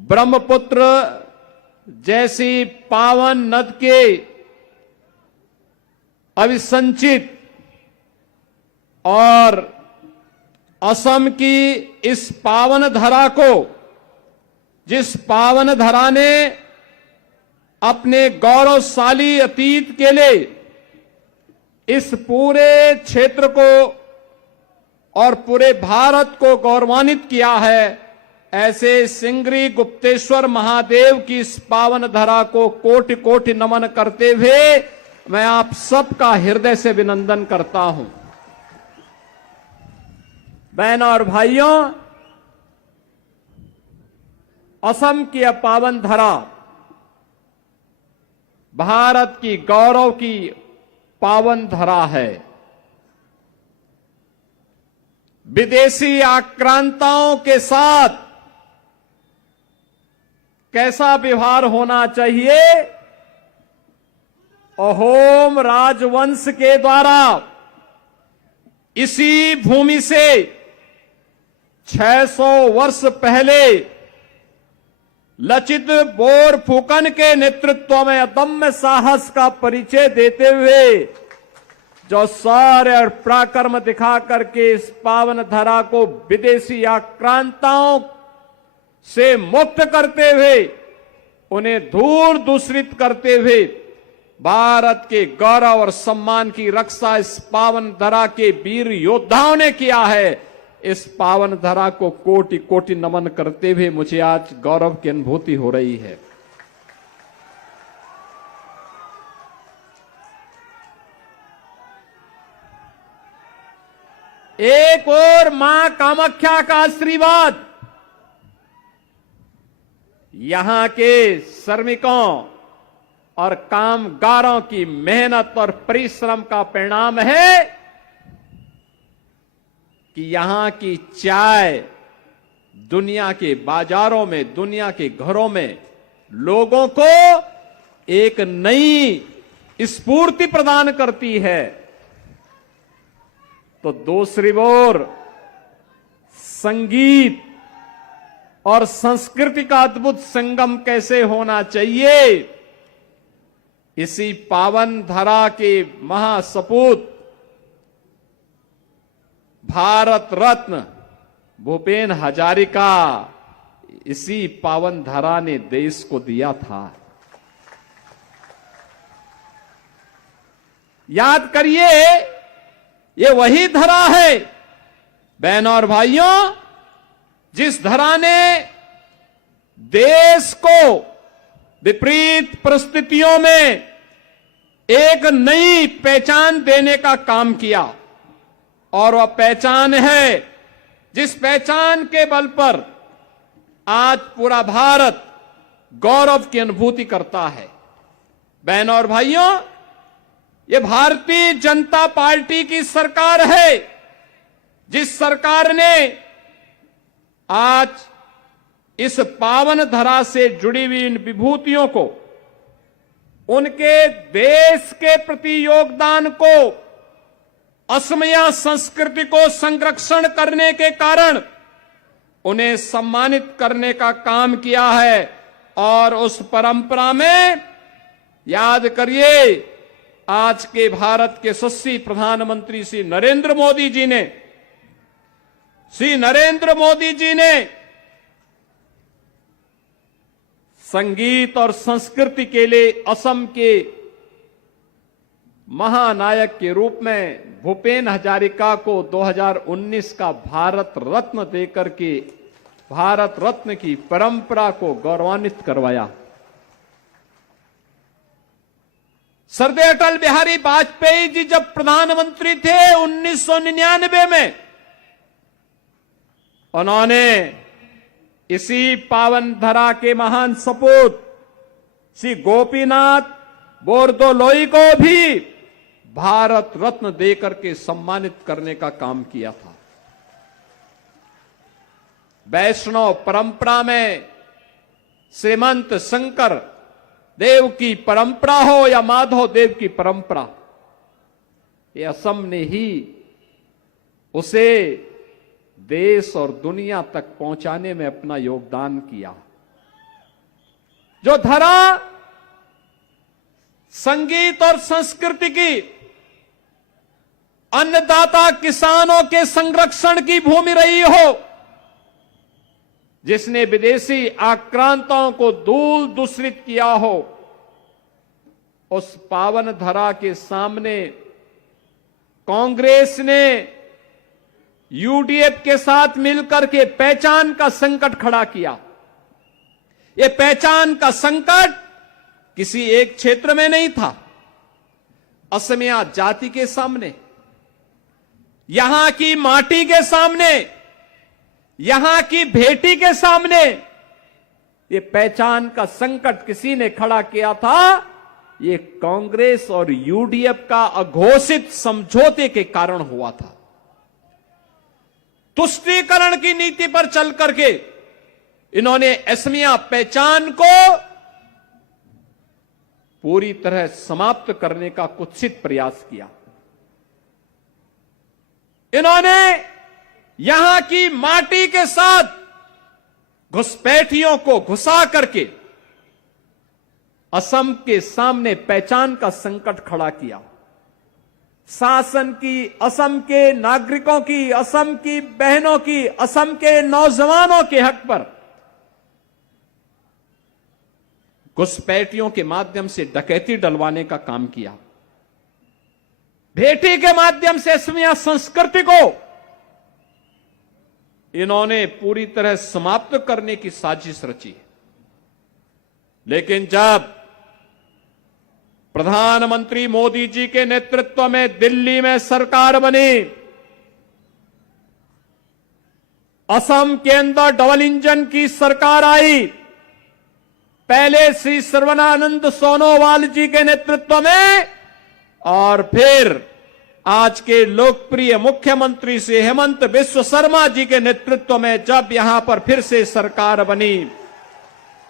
ब्रह्मपुत्र जैसी पावन नद के अभिसंचित और असम की इस पावन धरा को, जिस पावन धरा ने अपने गौरवशाली अतीत के लिए इस पूरे क्षेत्र को और पूरे भारत को गौरवान्वित किया है, ऐसे सिंगरी गुप्तेश्वर महादेव की इस पावन धरा को कोटि कोटि नमन करते हुए मैं आप सबका हृदय से अभिनंदन करता हूं। बहनों और भाइयों, असम की यह पावन धरा भारत की गौरव की पावन धरा है। विदेशी आक्रांताओं के साथ कैसा व्यवहार होना चाहिए, अहोम राजवंश के द्वारा इसी भूमि से 600 वर्ष पहले लचित बोरफुकन के नेतृत्व में अदम्य साहस का परिचय देते हुए जो शौर्य और पराक्रम दिखा करके इस पावन धरा को विदेशी आक्रांताओं से मुक्त करते हुए, उन्हें दूर दूषित करते हुए भारत के गौरव और सम्मान की रक्षा इस पावन धरा के वीर योद्धाओं ने किया है। इस पावन धरा को कोटि कोटि नमन करते हुए मुझे आज गौरव की अनुभूति हो रही है। एक और मां कामाख्या का आशीर्वाद यहां के श्रमिकों और कामगारों की मेहनत और परिश्रम का परिणाम है कि यहां की चाय दुनिया के बाजारों में, दुनिया के घरों में लोगों को एक नई स्फूर्ति प्रदान करती है। तो दूसरी ओर संगीत और संस्कृति का अद्भुत संगम कैसे होना चाहिए, इसी पावन धरा के महासपूत भारत रत्न भूपेन हजारिका इसी पावन धरा ने देश को दिया था। याद करिए, ये वही धरा है बहनों और भाइयों, जिस धरा ने देश को विपरीत परिस्थितियों में एक नई पहचान देने का काम किया। और वह पहचान है जिस पहचान के बल पर आज पूरा भारत गौरव की अनुभूति करता है। बहनों और भाइयों, ये भारतीय जनता पार्टी की सरकार है, जिस सरकार ने आज इस पावन धरा से जुड़ी हुई इन विभूतियों को, उनके देश के प्रति योगदान को, असमिया संस्कृति को संरक्षण करने के कारण उन्हें सम्मानित करने का काम किया है। और उस परंपरा में याद करिए, आज के भारत के यशस्वी प्रधानमंत्री श्री नरेंद्र मोदी जी ने संगीत और संस्कृति के लिए असम के महानायक के रूप में भूपेन हजारिका को 2019 का भारत रत्न देकर के भारत रत्न की परंपरा को गौरवान्वित करवाया। सरदार अटल बिहारी वाजपेयी जी जब प्रधानमंत्री थे 1999 में, उन्होंने इसी पावन धरा के महान सपूत श्री गोपीनाथ बोरदोलोई को भी भारत रत्न देकर के सम्मानित करने का काम किया था। वैष्णव परंपरा में श्रीमंत शंकर देव की परंपरा हो या माधव देव की परंपरा, ये असम ने ही उसे देश और दुनिया तक पहुंचाने में अपना योगदान किया। जो धरा संगीत और संस्कृति की, अन्नदाता किसानों के संरक्षण की भूमि रही हो, जिसने विदेशी आक्रांताओं को धूल दूषित किया हो, उस पावन धरा के सामने कांग्रेस ने यूडीएफ के साथ मिलकर के पहचान का संकट खड़ा किया। यह पहचान का संकट किसी एक क्षेत्र में नहीं था, असमिया जाति के सामने, यहां की माटी के सामने, यहां की बेटी के सामने ये पहचान का संकट किसी ने खड़ा किया था। ये कांग्रेस और यूडीएफ का अघोषित समझौते के कारण हुआ था। तुष्टीकरण की नीति पर चल करके इन्होंने असमिया पहचान को पूरी तरह समाप्त करने का कुत्सित प्रयास किया। इन्होंने यहां की माटी के साथ घुसपैठियों को घुसा करके असम के सामने पहचान का संकट खड़ा किया। शासन की, असम के नागरिकों की, असम की बहनों की, असम के नौजवानों के हक पर घुसपैठियों के माध्यम से डकैती डलवाने का काम किया। बेटी के माध्यम से असमिया संस्कृति को इन्होंने पूरी तरह समाप्त करने की साजिश रची। लेकिन जब प्रधानमंत्री मोदी जी के नेतृत्व में दिल्ली में सरकार बनी, असम के अंदर डबल इंजन की सरकार आई, पहले श्री सर्बानंद सोनोवाल जी के नेतृत्व में और फिर आज के लोकप्रिय मुख्यमंत्री श्री हेमंत बिस्व शर्मा जी के नेतृत्व में जब यहां पर फिर से सरकार बनी,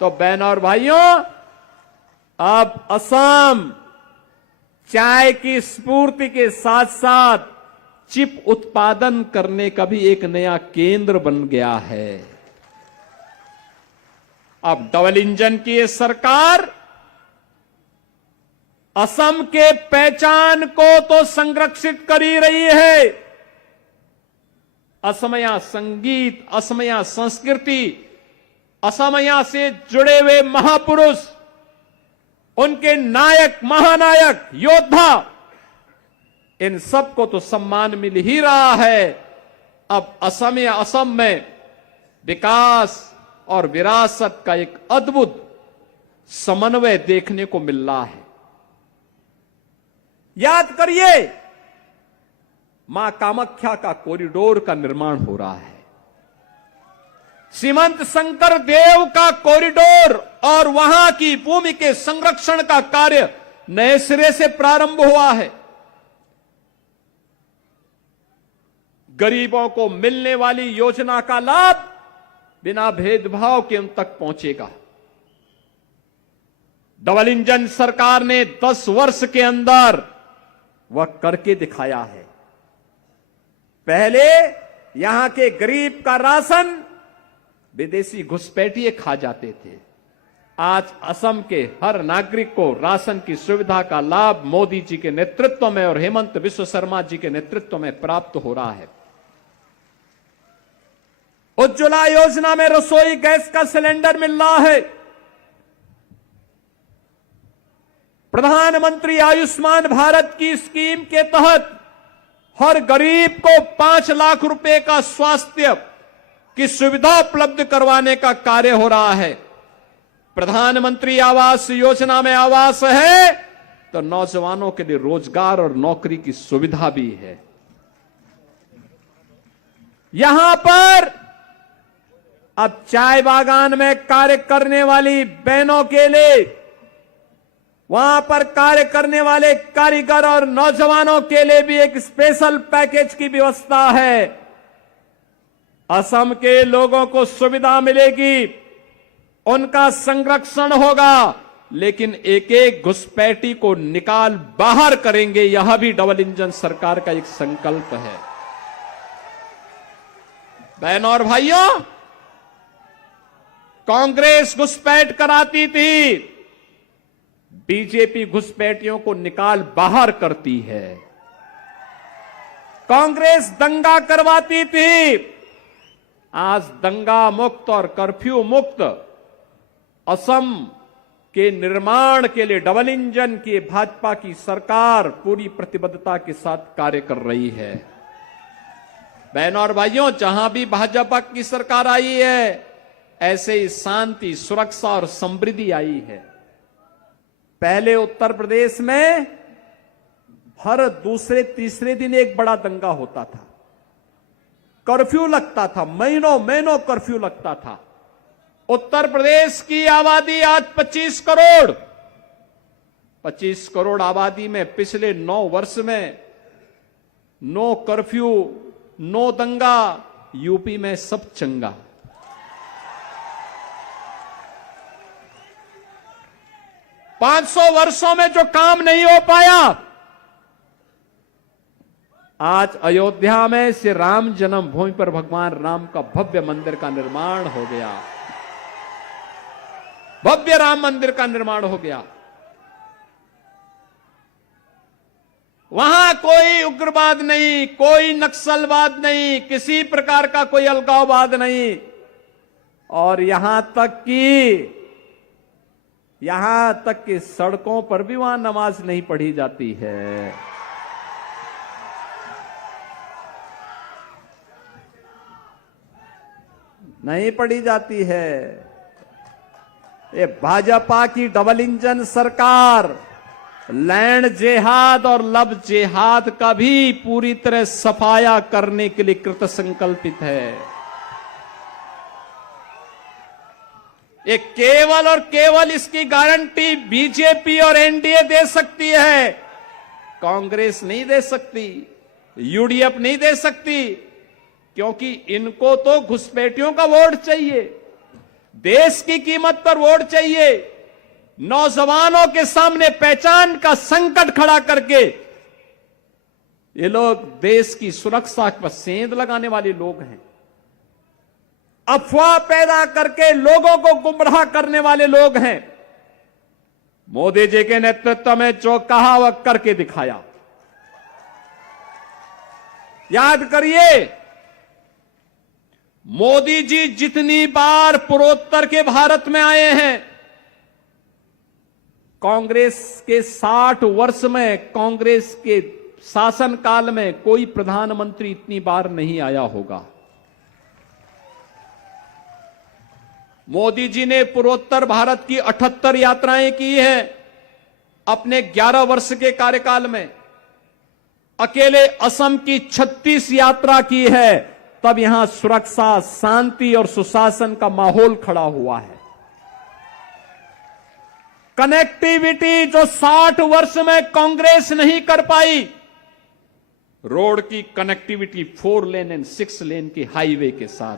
तो बहनों और भाइयों, अब असम चाय की स्फूर्ति के साथ साथ चिप उत्पादन करने का भी एक नया केंद्र बन गया है। अब डबल इंजन की ये सरकार असम के पहचान को तो संरक्षित कर ही रही है। असमिया संगीत, असमिया संस्कृति, असमिया से जुड़े हुए महापुरुष, उनके नायक, महानायक, योद्धा, इन सबको तो सम्मान मिल ही रहा है। अब असम में विकास और विरासत का एक अद्भुत समन्वय देखने को मिल रहा है। याद करिए, मां कामाख्या का कॉरिडोर का निर्माण हो रहा है, श्रीमंत शंकर देव का कॉरिडोर और वहां की भूमि के संरक्षण का कार्य नए सिरे से प्रारंभ हुआ है। गरीबों को मिलने वाली योजना का लाभ बिना भेदभाव के उन तक पहुंचेगा। डबल इंजन सरकार ने 10 वर्ष के अंदर वह करके दिखाया है। पहले यहां के गरीब का राशन विदेशी घुसपैठिए खा जाते थे। आज असम के हर नागरिक को राशन की सुविधा का लाभ मोदी जी के नेतृत्व में और हेमंत बिस्व शर्मा जी के नेतृत्व में प्राप्त हो रहा है। उज्ज्वला योजना में रसोई गैस का सिलेंडर मिल रहा है। प्रधानमंत्री आयुष्मान भारत की स्कीम के तहत हर गरीब को 5 लाख रुपए का स्वास्थ्य की सुविधा उपलब्ध करवाने का कार्य हो रहा है। प्रधानमंत्री आवास योजना में आवास है तो नौजवानों के लिए रोजगार और नौकरी की सुविधा भी है। यहां पर अब चाय बागान में कार्य करने वाली बहनों के लिए, वहां पर कार्य करने वाले कारीगर और नौजवानों के लिए भी एक स्पेशल पैकेज की व्यवस्था है। असम के लोगों को सुविधा मिलेगी, उनका संरक्षण होगा, लेकिन एक एक घुसपैठी को निकाल बाहर करेंगे। यह भी डबल इंजन सरकार का एक संकल्प है। बहनों और भाइयों, कांग्रेस घुसपैठ कराती थी, बीजेपी घुसपैठियों को निकाल बाहर करती है। कांग्रेस दंगा करवाती थी, आज दंगा मुक्त और कर्फ्यू मुक्त असम के निर्माण के लिए डबल इंजन की भाजपा की सरकार पूरी प्रतिबद्धता के साथ कार्य कर रही है। बहनों और भाइयों, जहां भी भाजपा की सरकार आई है, ऐसे ही शांति, सुरक्षा और समृद्धि आई है। पहले उत्तर प्रदेश में हर दूसरे तीसरे दिन एक बड़ा दंगा होता था, कर्फ्यू लगता था, महीनों महीनों कर्फ्यू लगता था। उत्तर प्रदेश की आबादी आज 25 करोड़, 25 करोड़ आबादी में पिछले 9 वर्ष में नो कर्फ्यू, नो दंगा, यूपी में सब चंगा। पांच 500 वर्षों में जो काम नहीं हो पाया, आज अयोध्या में श्री राम जन्मभूमि पर भगवान राम का भव्य मंदिर का निर्माण हो गया। भव्य राम मंदिर का निर्माण हो गया। वहां कोई उग्रवाद नहीं, कोई नक्सलवाद नहीं, किसी प्रकार का कोई अलगाववाद नहीं। और यहां तक कि सड़कों पर भी वहां नमाज नहीं पढ़ी जाती है। नहीं पढ़ी जाती है। ये भाजपा की डबल इंजन सरकार लैंड जेहाद और लव जेहाद का भी पूरी तरह सफाया करने के लिए कृत संकल्पित है। ये केवल और केवल इसकी गारंटी बीजेपी और एनडीए दे सकती है, कांग्रेस नहीं दे सकती, यूडीएफ नहीं दे सकती, क्योंकि इनको तो घुसपैठियों का वोट चाहिए, देश की कीमत पर वोट चाहिए। नौजवानों के सामने पहचान का संकट खड़ा करके ये लोग देश की सुरक्षा पर सेंध लगाने वाले लोग हैं। अफवाह पैदा करके लोगों को गुमराह करने वाले लोग हैं। मोदी जी के नेतृत्व में जो कहा वह करके दिखाया। याद करिए, मोदी जी जितनी बार पूर्वोत्तर के भारत में आए हैं, कांग्रेस के 60 वर्ष में, कांग्रेस के शासनकाल में कोई प्रधानमंत्री इतनी बार नहीं आया होगा। मोदी जी ने पूर्वोत्तर भारत की 78 यात्राएं की हैं अपने 11 वर्ष के कार्यकाल में। अकेले असम की 36 यात्रा की है, तब यहां सुरक्षा, शांति और सुशासन का माहौल खड़ा हुआ है। कनेक्टिविटी जो 60 वर्ष में कांग्रेस नहीं कर पाई, रोड की कनेक्टिविटी 4 लेन एंड 6 लेन की हाईवे के साथ,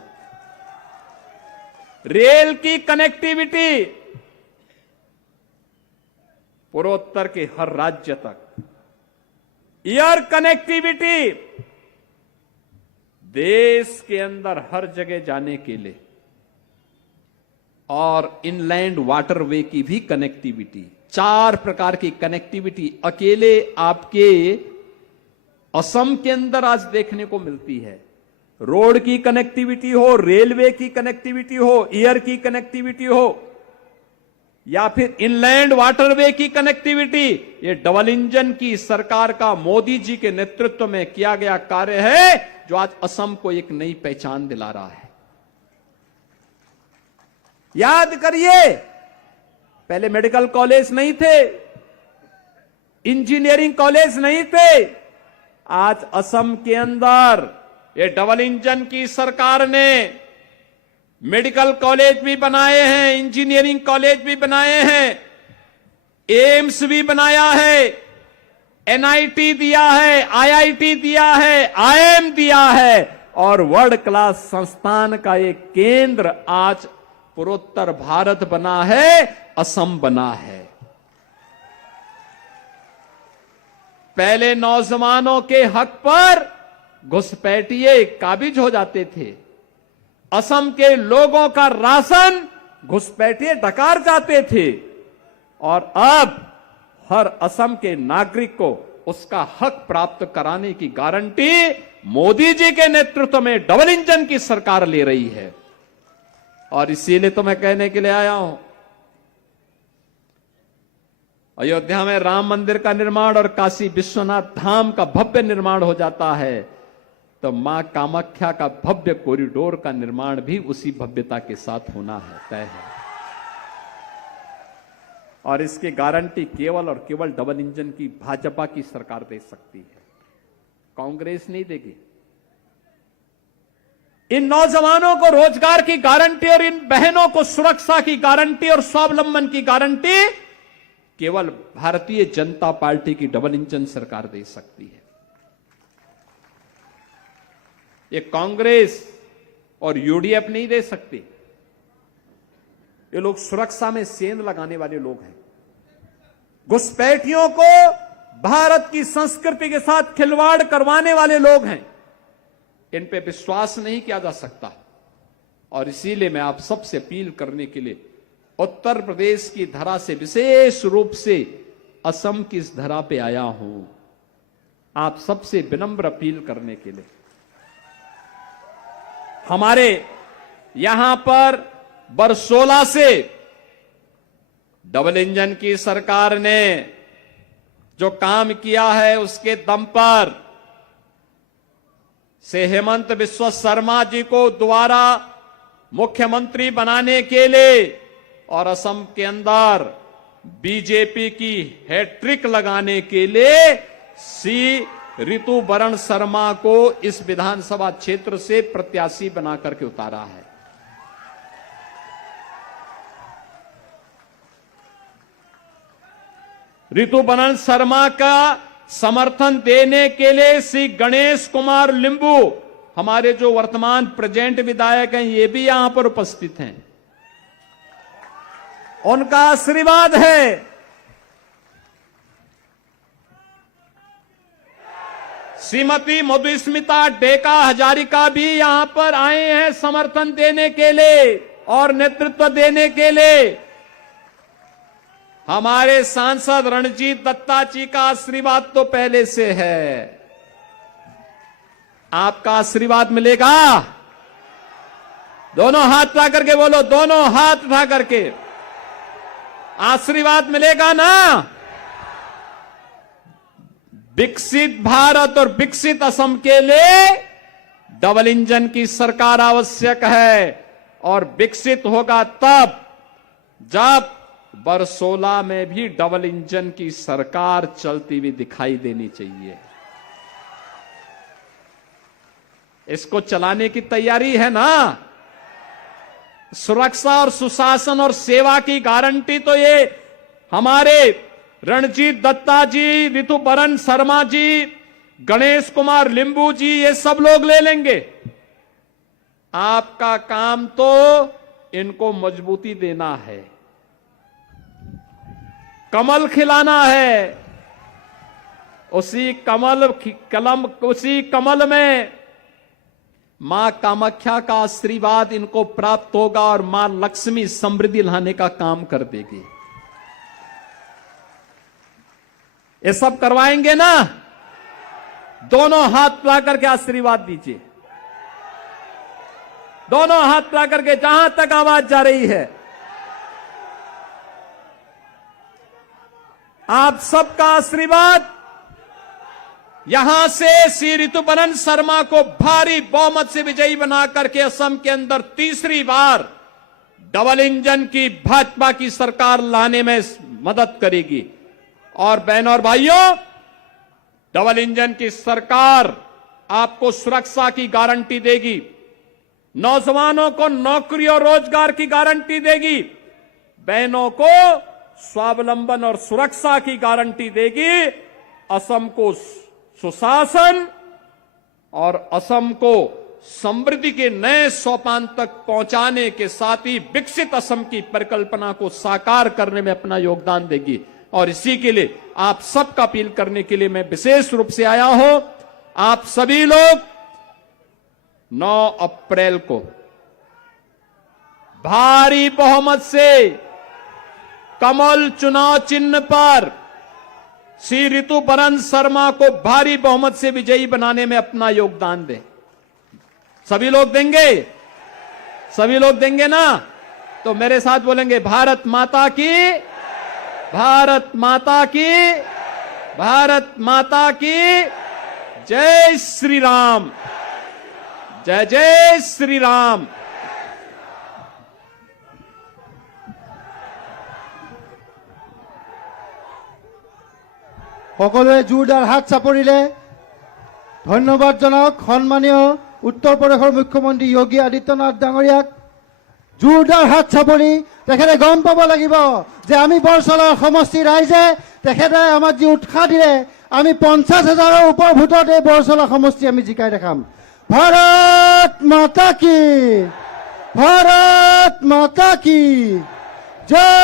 रेल की कनेक्टिविटी पूर्वोत्तर के हर राज्य तक, एयर कनेक्टिविटी देश के अंदर हर जगह जाने के लिए, और इनलैंड वाटरवे की भी कनेक्टिविटी। 4 प्रकार की कनेक्टिविटी अकेले आपके असम के अंदर आज देखने को मिलती है। रोड की कनेक्टिविटी हो, रेलवे की कनेक्टिविटी हो, एयर की कनेक्टिविटी हो, या फिर इनलैंड वाटरवे की कनेक्टिविटी, ये डबल इंजन की सरकार का मोदी जी के नेतृत्व में किया गया कार्य है, जो आज असम को एक नई पहचान दिला रहा है। याद करिए, पहले मेडिकल कॉलेज नहीं थे, इंजीनियरिंग कॉलेज नहीं थे। आज असम के अंदर ये डबल इंजन की सरकार ने मेडिकल कॉलेज भी बनाए हैं, इंजीनियरिंग कॉलेज भी बनाए हैं, एम्स भी बनाया है, एनआईटी दिया है, आईआईटी दिया है, आईएम दिया है, और वर्ल्ड क्लास संस्थान का एक केंद्र आज पूर्वोत्तर भारत बना है, असम बना है। पहले नौजवानों के हक पर घुसपैठिए काबिज हो जाते थे। असम के लोगों का राशन घुसपैठिए डकार जाते थे और अब हर असम के नागरिक को उसका हक प्राप्त कराने की गारंटी मोदी जी के नेतृत्व में डबल इंजन की सरकार ले रही है। और इसीलिए तो मैं कहने के लिए आया हूं, अयोध्या में राम मंदिर का निर्माण और काशी विश्वनाथ धाम का भव्य निर्माण हो जाता है तो मां कामाख्या का भव्य कॉरिडोर का निर्माण भी उसी भव्यता के साथ होना है, तय है। और इसकी गारंटी केवल और केवल डबल इंजन की भाजपा की सरकार दे सकती है, कांग्रेस नहीं देगी। इन नौजवानों को रोजगार की गारंटी और इन बहनों को सुरक्षा की गारंटी और स्वावलंबन की गारंटी केवल भारतीय जनता पार्टी की डबल इंजन सरकार दे सकती है। ये कांग्रेस और यूडीएफ नहीं दे सकती। ये लोग सुरक्षा में सेंध लगाने वाले लोग हैं, घुसपैठियों को भारत की संस्कृति के साथ खिलवाड़ करवाने वाले लोग हैं। इन पे विश्वास नहीं किया जा सकता। और इसीलिए मैं आप सबसे अपील करने के लिए उत्तर प्रदेश की धरा से विशेष रूप से असम की इस धरा पे आया हूं, आप सबसे विनम्र अपील करने के लिए। हमारे यहां पर बरसोला से डबल इंजन की सरकार ने जो काम किया है उसके दम पर से हेमंत बिस्वा शर्मा जी को दोबारा मुख्यमंत्री बनाने के लिए और असम के अंदर बीजेपी की हैट्रिक लगाने के लिए सी ऋतुवरण शर्मा को इस विधानसभा क्षेत्र से प्रत्याशी बना करके उतारा है। ऋतुवरण शर्मा का समर्थन देने के लिए श्री गणेश कुमार लिंबू, हमारे जो वर्तमान प्रेजेंट विधायक हैं, ये भी यहां पर उपस्थित हैं। उनका आशीर्वाद है। श्रीमती मधुस्मिता डेका हजारिका भी यहां पर आए हैं समर्थन देने के लिए और नेतृत्व देने के लिए। हमारे सांसद रणजीत दत्ता जी का आशीर्वाद तो पहले से है। आपका आशीर्वाद मिलेगा? दोनों हाथ उठा करके बोलो, दोनों हाथ उठा करके आशीर्वाद मिलेगा ना? विकसित भारत और विकसित असम के लिए डबल इंजन की सरकार आवश्यक है और विकसित होगा तब जब बरसोला में भी डबल इंजन की सरकार चलती हुई दिखाई देनी चाहिए। इसको चलाने की तैयारी है ना? सुरक्षा और सुशासन और सेवा की गारंटी तो ये हमारे रणजीत दत्ता जी, ऋतुवरण शर्मा जी, गणेश कुमार लिंबू जी, ये सब लोग ले लेंगे। आपका काम तो इनको मजबूती देना है, कमल खिलाना है। उसी कमल में मां कामाख्या का आशीर्वाद इनको प्राप्त होगा और मां लक्ष्मी समृद्धि लाने का काम कर देगी। ये सब करवाएंगे ना? दोनों हाथ ला करके आशीर्वाद दीजिए। दोनों हाथ ला करके, जहां तक आवाज जा रही है। आप सबका आशीर्वाद यहां से श्री ऋतुवरण शर्मा को भारी बहुमत से विजयी बना करके असम के अंदर तीसरी बार डबल इंजन की भाजपा की सरकार लाने में मदद करेगी। और बहनों और भाइयों, डबल इंजन की सरकार आपको सुरक्षा की गारंटी देगी, नौजवानों को नौकरी और रोजगार की गारंटी देगी, बहनों को स्वावलंबन और सुरक्षा की गारंटी देगी, असम को सुशासन और असम को समृद्धि के नए सोपान तक पहुंचाने के साथ ही विकसित असम की परिकल्पना को साकार करने में अपना योगदान देगी। और इसी के लिए आप सबका अपील करने के लिए मैं विशेष रूप से आया हूं। आप सभी लोग 9 अप्रैल को भारी बहुमत से कमल चुनाव चिन्ह पर श्री ऋतुपर्ण शर्मा को भारी बहुमत से विजयी बनाने में अपना योगदान दें। सभी लोग देंगे? सभी लोग देंगे ना? तो मेरे साथ बोलेंगे, भारत माता की, भारत माता की, भारत माता की जय श्री राम, जय जय श्री राम। সকলোৱে জোৰদাৰ হাত চাপৰিলে ধন্যবাদ জনাওক সন্মানীয় উত্তৰ প্ৰদেশৰ মুখ্যমন্ত্ৰী যোগী আদিত্যনাথ ডাঙৰীয়াক। জোৰদাৰ হাত চাপৰি তেখেতে গম পাব লাগিব যে আমি বৰছলা সমষ্টি ৰাইজে তেখেতে আমাক যি উৎসাহ দিলে আমি 50,000ৰ ওপৰ ভোটত এই বৰছলা সমষ্টি আমি জিকাই দেখাম। ভাৰত মাতা কি, ভাৰত মাতা কি জয়।